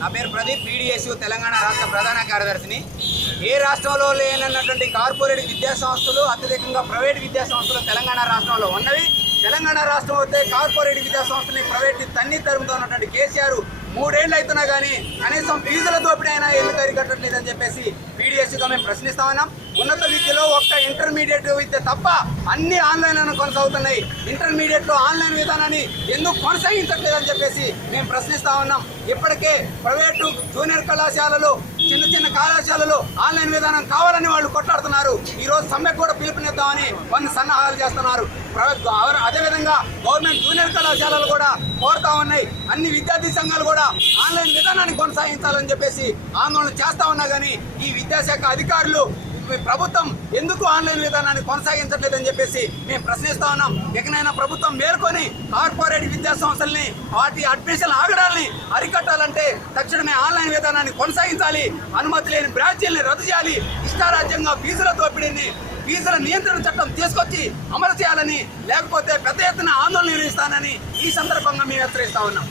నా పేరు ప్రదీప్ పీడిఎస్యు తెలంగాణ రాష్ట్ర ప్రధాన కార్యదర్శిని. ఏ రాష్ట్రంలో లేనన్నటువంటి కార్పొరేట్ విద్యా సంస్థలు అత్యధికంగా ప్రైవేట్ విద్యా సంస్థలు తెలంగాణ రాష్ట్రంలో ఉన్నవి. తెలంగాణ రాష్ట్రం వస్తే కార్పొరేట్ విద్యా సంస్థని ప్రైవేట్ తన్ని తరుముతో ఉన్నటువంటి కేసీఆర్ మూడేళ్ళు అవుతున్నా కానీ కనీసం ఫీజుల దోపిడీ అయినా ఎందుకు అరికట్టట్లేదని చెప్పేసి పీడిఎస్గా మేము ప్రశ్నిస్తా ఉన్నాం. ఉన్నత విద్యలో ఒక్క ఇంటర్మీడియట్ విద్య తప్ప అన్ని ఆన్లైన్లోనే కొనసాగుతున్నాయి. ఇంటర్మీడియట్లో ఆన్లైన్ విధానాన్ని ఎందుకు కొనసాగించట్లేదని చెప్పేసి మేము ప్రశ్నిస్తా ఉన్నాం. ఇప్పటికే ప్రైవేటు జూనియర్ కళాశాలలు చిన్న చిన్న కళాశాలలు ఆన్లైన్ విధానం కావాలని వాళ్ళు కొట్లాడుతున్నారు. ఈ రోజు సమ్మెకు కూడా పిలుపునిద్దామని కొన్ని సన్నాహాలు చేస్తున్నారు. అదేవిధంగా గవర్నమెంట్ జూనియర్ కళాశాలలు కూడా కోరుతా ఉన్నాయి. అన్ని విద్యార్థి సంఘాలు కూడా ఆన్లైన్ విధానాన్ని కొనసాగించాలని చెప్పేసి ఆందోళన చేస్తా ఉన్నా కానీ ఈ ఈ విద్యాశాఖ అధికారులు ప్రభుత్వం ఎందుకు ఆన్లైన్ విధానాన్ని కొనసాగించట్లేదని చెప్పేసి మేము ప్రశ్నిస్తా ఉన్నాం. ఎకనైనా ప్రభుత్వం మేల్కొని కార్పొరేట్ విద్యా సంస్థల్ని వాటి అడ్మిషన్ ఆగడాల్ని అరికట్టాలంటే తక్షణమే ఆన్లైన్ విధానాన్ని కొనసాగించాలి. అనుమతి లేని బ్రాంచీల్ని రద్దు చేయాలి. ఇష్టారాజ్యంగా ఫీజుల దోపిడీని ఫీజుల నియంత్రణ చట్టం తీసుకొచ్చి అమలు చేయాలని లేకపోతే పెద్ద ఎత్తున ఆందోళన నిర్వహిస్తానని ఈ సందర్భంగా మేము హెచ్చరిస్తా ఉన్నాం.